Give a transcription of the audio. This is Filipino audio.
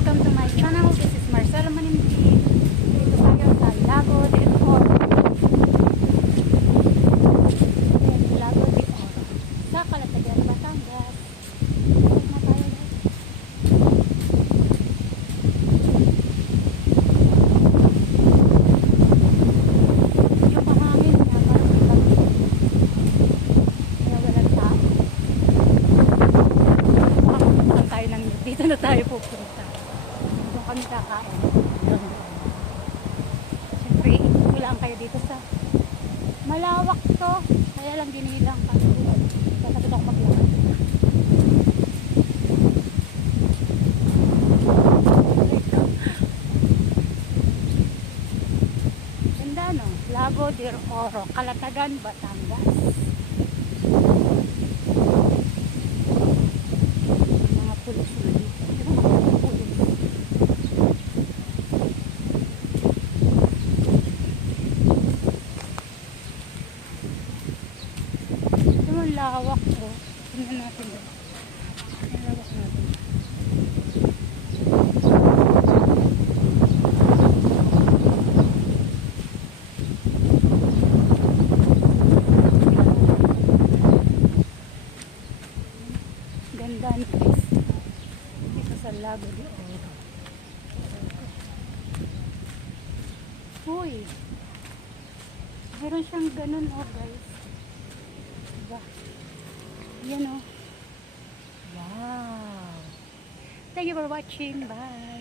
welcome to my channel. This is Marcela Manimpi. Dito tayo sa Lago de Oro. Lago de Oro. Sa Calatagan, Batangas. Balik na tayo guys. Yung mahangin niya, parang lang. Kaya walang tao. Makapunta tayo ng dito na tayo pupunta. Doon kami kakain. Siyempre, kulang kayo dito sa malawak to. Kaya lang ginilang kami. Tatapos ako maglakad. Ganda no? Lago de Oro, Calatagan, Batangas. Mga pulos na dito. Diba mga pulos? Diba ang lawak ko? Tingnan natin doon. Ang lawak natin. Ganda na guys. Dito sa Lago de Oro. Uy! Meron siyang ganun oh guys. Diba? Yan oh. Wow! Thank you for watching. Bye!